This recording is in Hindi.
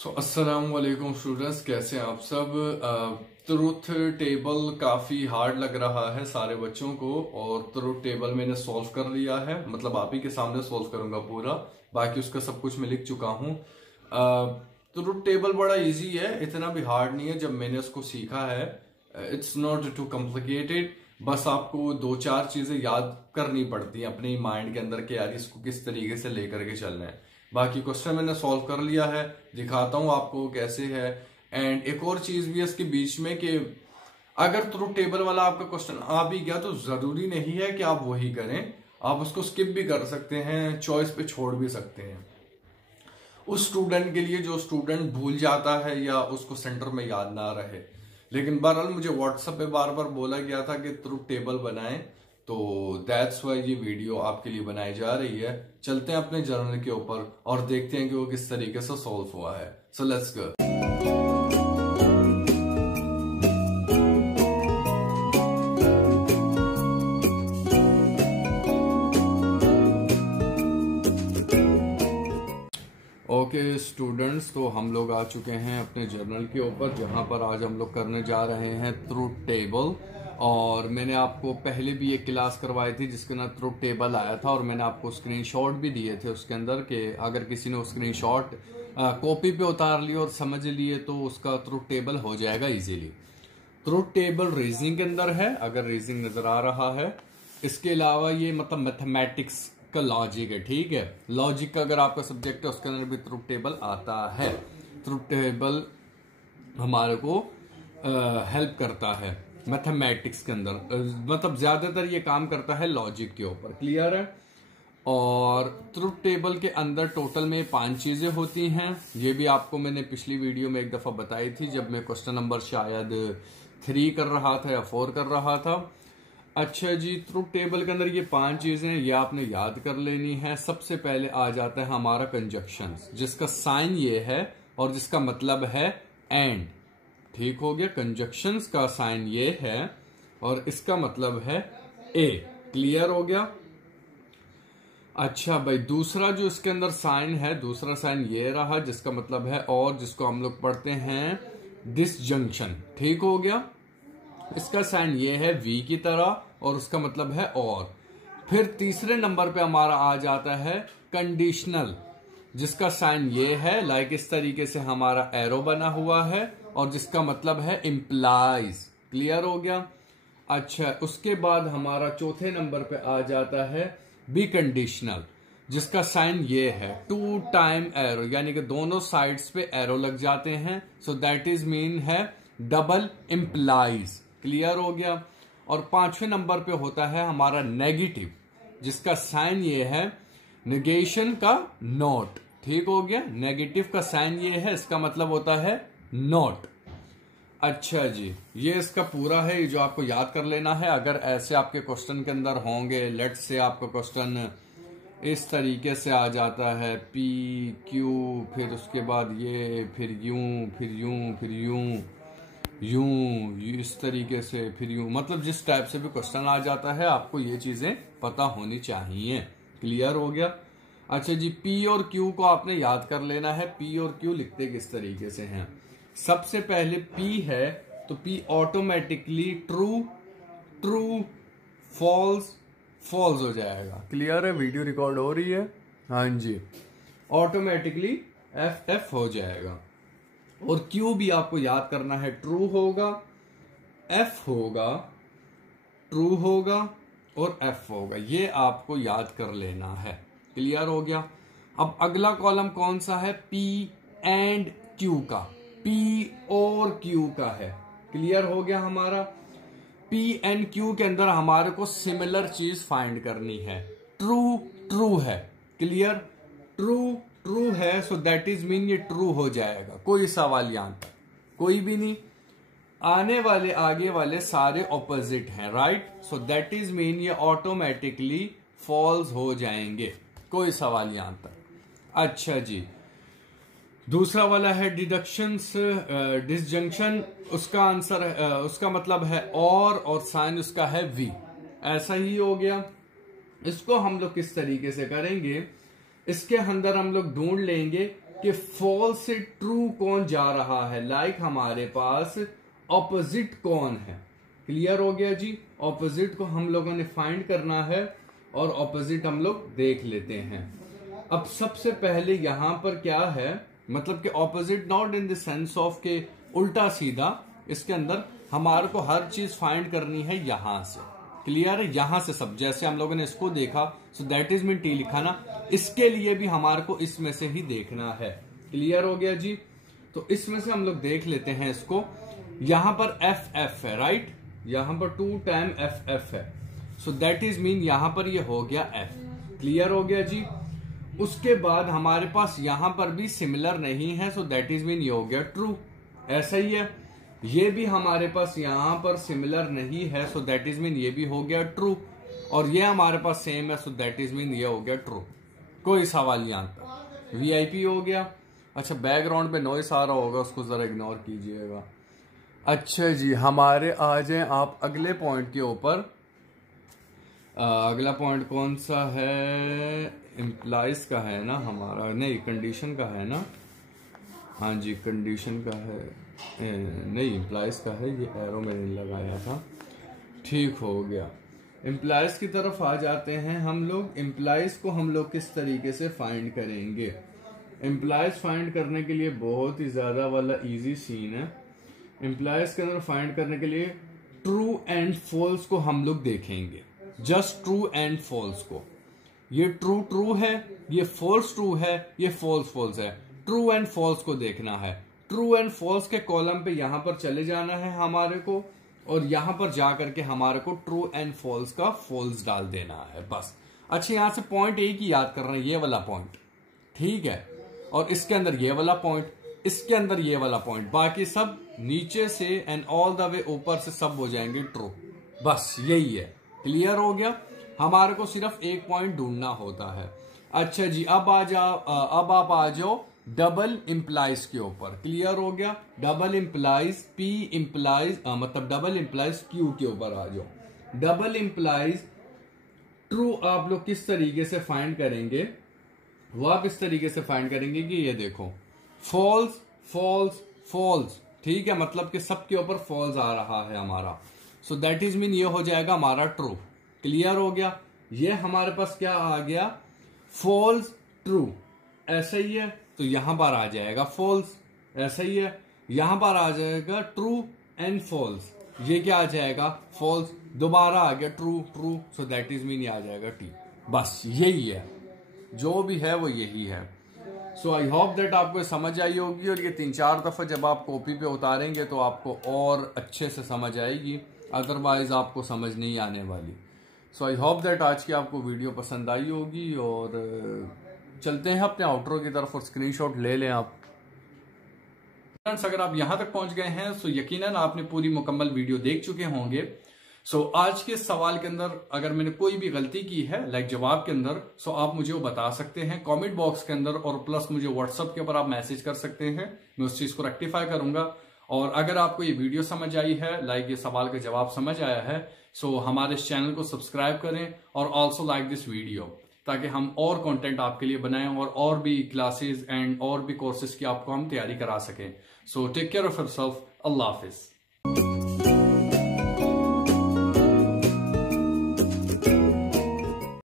अस्सलाम वालेकुम स्टूडेंट्स, कैसे हैं आप सब। ट्रुथ टेबल काफी हार्ड लग रहा है सारे बच्चों को और ट्रुथ टेबल मैंने सॉल्व कर लिया है, मतलब आप ही के सामने सॉल्व करूंगा पूरा। बाकी उसका सब कुछ मैं लिख चुका हूँ। ट्रुथ टेबल बड़ा इजी है, इतना भी हार्ड नहीं है। जब मैंने उसको सीखा है, इट्स नॉट टू कॉम्प्लिकेटेड। बस आपको दो चार चीजें याद करनी पड़ती हैं अपने माइंड के अंदर कि यार इसको किस तरीके से लेकर के चलना है। बाकी क्वेश्चन मैंने सॉल्व कर लिया है, दिखाता हूं आपको कैसे है। एंड एक और चीज भी है इसके बीच में कि अगर ट्रुथ टेबल वाला आपका क्वेश्चन आ भी गया तो जरूरी नहीं है कि आप वही करें, आप उसको स्किप भी कर सकते हैं, चॉइस पे छोड़ भी सकते हैं। उस स्टूडेंट के लिए जो स्टूडेंट भूल जाता है या उसको सेंटर में याद ना रहे। लेकिन बहरहाल मुझे व्हाट्सएप पे बार बार बोला गया था कि ट्रुथ टेबल बनाएं, तो दैट्स वाई ये वीडियो आपके लिए बनाई जा रही है। चलते हैं अपने जर्नल के ऊपर और देखते हैं कि वो किस तरीके से सॉल्व हुआ है। So let's go. Okay students, तो हम लोग आ चुके हैं अपने जर्नल के ऊपर, जहां पर आज हम लोग करने जा रहे हैं ट्रुथ टेबल। और मैंने आपको पहले भी एक क्लास करवाई थी जिसके अंदर ट्रुथ टेबल आया था और मैंने आपको स्क्रीनशॉट भी दिए थे उसके अंदर कि अगर किसी ने वो स्क्रीनशॉट कॉपी पे उतार लिए और समझ लिए तो उसका ट्रुथ टेबल हो जाएगा इजीली। ट्रुथ टेबल रीजनिंग के अंदर है, अगर रीजनिंग नजर आ रहा है। इसके अलावा ये मतलब मैथमेटिक्स का लॉजिक है, ठीक है। लॉजिक का अगर आपका सब्जेक्ट है उसके अंदर भी ट्रुथ टेबल आता है। ट्रुथ टेबल हमारे को हेल्प करता है मैथमेटिक्स के अंदर, मतलब ज्यादातर ये काम करता है लॉजिक के ऊपर, क्लियर है। और ट्रुथ टेबल के अंदर टोटल में 5 चीजें होती हैं। ये भी आपको मैंने पिछली वीडियो में एक दफा बताई थी जब मैं क्वेश्चन नंबर शायद 3 कर रहा था या 4 कर रहा था। अच्छा जी, ट्रुथ टेबल के अंदर ये 5 चीजें ये आपने याद कर लेनी है। सबसे पहले आ जाता है हमारा कंजक्शन, जिसका साइन ये है और जिसका मतलब है एंड, ठीक हो गया। कंजक्शंस का साइन ये है और इसका मतलब है ए, क्लियर हो गया। अच्छा भाई, दूसरा जो इसके अंदर साइन है, दूसरा साइन ये रहा जिसका मतलब है और, जिसको हम लोग पढ़ते हैं डिसजंक्शन, ठीक हो गया। इसका साइन ये है वी की तरह और उसका मतलब है और। फिर तीसरे नंबर पे हमारा आ जाता है कंडीशनल, जिसका साइन ये है, लाइक इस तरीके से हमारा एरो बना हुआ है और जिसका मतलब है इम्प्लाइज, क्लियर हो गया। अच्छा, उसके बाद हमारा चौथे नंबर पे आ जाता है बी कंडीशनल, जिसका साइन ये है 2 टाइम एरो, यानी कि दोनों साइड्स पे एरो लग जाते हैं, सो दैट इज मीन है डबल इम्प्लाइज, क्लियर हो गया। और 5वें नंबर पे होता है हमारा नेगेटिव, जिसका साइन ये है नेगेशन का नॉट, ठीक हो गया। नेगेटिव का साइन ये है, इसका मतलब होता है नॉट। अच्छा जी, ये इसका पूरा है, जो आपको याद कर लेना है। अगर ऐसे आपके क्वेश्चन के अंदर होंगे, लेट्स से आपका क्वेश्चन इस तरीके से आ जाता है पी क्यू, फिर उसके बाद ये, फिर यूं, फिर यूं, फिर यूं, यूं, इस तरीके से, फिर यूं, मतलब जिस टाइप से भी क्वेश्चन आ जाता है आपको ये चीजें पता होनी चाहिए, क्लियर हो गया। अच्छा जी, पी और क्यू को आपने याद कर लेना है। पी और क्यू लिखते किस तरीके से हैं। सबसे पहले पी है तो P automatically true, true, false, false हो जाएगा, क्लियर है। वीडियो रिकॉर्ड हो रही है, हाँ जी। ऑटोमेटिकली एफ एफ हो जाएगा। और क्यू भी आपको याद करना है, ट्रू होगा, एफ होगा, ट्रू होगा और एफ होगा, ये आपको याद कर लेना है, क्लियर हो गया। अब अगला कॉलम कौन सा है, पी एंड क्यू का, पी और क्यू का है, क्लियर हो गया हमारा। पी एंड क्यू के अंदर हमारे को सिमिलर चीज फाइंड करनी है। ट्रू, ट्रू है, क्लियर। ट्रू, ट्रू है, सो दैट इज मीन ये ट्रू हो जाएगा, कोई सवाल यहां तक कोई भी नहीं। आने वाले आगे वाले सारे ऑपोजिट हैं, right, so that is mean ये ऑटोमेटिकली फॉल्स हो जाएंगे, कोई सवाल यहां तक। अच्छा जी, दूसरा वाला है डिडक्शंस, डिसजंक्शन, उसका आंसर उसका मतलब है और साइन उसका है वी, ऐसा ही हो गया। इसको हम लोग किस तरीके से करेंगे, इसके अंदर हम लोग ढूंढ लेंगे कि फॉल्स से ट्रू कौन जा रहा है। लाइक हमारे पास ऑपोजिट कौन है। क्लियर हो गया जी। ऑपोजिट को हम लोगों ने फाइंड करना है और ऑपोजिट हम लोग देख लेते हैं। अब सबसे पहले यहां पर क्या है, मतलब कि opposite not in the sense of के उल्टा सीधा, इसके अंदर हमारे को हर चीज फाइंड करनी है यहां से। क्लियर है। यहां से सब, जैसे हम लोगों ने इसको देखा so that is mean T लिखा ना, इसके लिए भी हमारे को इसमें से ही देखना है। क्लियर हो गया जी। तो इसमें से हम लोग देख लेते हैं इसको। यहां पर एफ एफ है, राइट, यहां पर 2 टाइम एफ एफ है, सो दैट इज मीन यहां पर ये हो गया एफ। क्लियर हो गया जी। उसके बाद हमारे पास यहां पर भी सिमिलर नहीं है, सो दैट इज मीन ये हो गया ट्रू। ऐसा ही है, ये भी हमारे पास यहां पर सिमिलर नहीं है, सो दैट इज मीन ये भी हो गया ट्रू। और ये हमारे पास सेम है, सो दैट इज मीन ये हो गया ट्रू। कोई सवाल नहीं आता। वीआईपी हो गया। अच्छा, बैकग्राउंड पे नॉइस आ रहा होगा, उसको जरा इग्नोर कीजिएगा। अच्छा जी, हमारे आ जाए आप अगले पॉइंट के ऊपर। अगला पॉइंट कौन सा है? इम्प्लाइज का है ना हमारा, नहीं कंडीशन का है ना। हाँ जी, कंडीशन का है, नहीं इम्प्लाइज का है। ये एरो मैंने लगाया था, ठीक हो गया। इम्प्लाइज की तरफ आ जाते हैं हम लोग। इम्प्लाइज को हम लोग किस तरीके से फाइंड करेंगे? इम्प्लाइज फाइंड करने के लिए बहुत ही ज्यादा वाला इजी सीन है। इम्प्लाइज के अंदर फाइंड करने के लिए ट्रू एंड फॉल्स को हम लोग देखेंगे। जस्ट ट्रू एंड फॉल्स को। ये ट्रू ट्रू है, ये फॉल्स ट्रू है, ये फॉल्स फॉल्स है। ट्रू एंड फॉल्स को देखना है। ट्रू एंड फॉल्स के कॉलम पे यहां पर चले जाना है हमारे को, और यहां पर जाकर के हमारे को ट्रू एंड फॉल्स का फॉल्स डाल देना है, बस। अच्छा, यहां से पॉइंट एक ही याद कर रहे हैं, ये वाला पॉइंट, ठीक है। और इसके अंदर ये वाला पॉइंट, इसके अंदर ये वाला पॉइंट, बाकी सब नीचे से एंड ऑल द वे ऊपर से सब हो जाएंगे ट्रू। बस यही है। क्लियर हो गया। हमारे को सिर्फ एक पॉइंट ढूंढना होता है। अच्छा जी, अब आप आ जाओ डबल इंप्लाइज के ऊपर। क्लियर हो गया। डबल इंप्लाइज पी इंप्लाइज मतलब डबल इंप्लाइज क्यू के ऊपर आ जाओ। डबल इंप्लाइज ट्रू आप लोग किस तरीके से फाइंड करेंगे? वो आप इस तरीके से फाइंड करेंगे कि ये देखो, फॉल्स फॉल्स फॉल्स, ठीक है, मतलब कि सबके ऊपर फॉल्स आ रहा है हमारा, सो दैट इज मीन ये हो जाएगा हमारा ट्रू। क्लियर हो गया। ये हमारे पास क्या आ गया? False true. ऐसा ही है, तो यहां पर आ जाएगा फॉल्स। ऐसा ही है, यहां पर आ जाएगा ट्रू एंड फॉल्स। ये क्या आ जाएगा? फॉल्स। दोबारा आ गया true true, so that is mean ये आ जाएगा टी। बस यही है, जो भी है वो यही है। सो आई होप दैट आपको समझ आई होगी, और ये 3-4 दफा जब आप कॉपी पे उतारेंगे तो आपको और अच्छे से समझ आएगी, अदरवाइज आपको समझ नहीं आने वाली। सो आई होप दैट आज की आपको वीडियो पसंद आई होगी, और चलते हैं अपने आउटरो की तरफ और स्क्रीनशॉट ले लें आप। फ्रेंड्स, अगर आप यहां तक पहुंच गए हैं तो यकीनन आपने पूरी मुकम्मल वीडियो देख चुके होंगे। सो आज के सवाल के अंदर अगर मैंने कोई भी गलती की है लाइक जवाब के अंदर, सो आप मुझे वो बता सकते हैं कमेंट बॉक्स के अंदर, और प्लस मुझे व्हाट्सएप के ऊपर आप मैसेज कर सकते हैं। मैं उस चीज को रेक्टिफाई करूंगा। और अगर आपको ये वीडियो समझ आई है, लाइक ये सवाल का जवाब समझ आया है, सो हमारे इस चैनल को सब्सक्राइब करें और ऑल्सो लाइक दिस वीडियो, ताकि हम और कंटेंट आपके लिए बनाएं और भी क्लासेस एंड और भी कोर्सेज की आपको हम तैयारी करा सकें। So take care of yourself. अल्लाह हाफिज।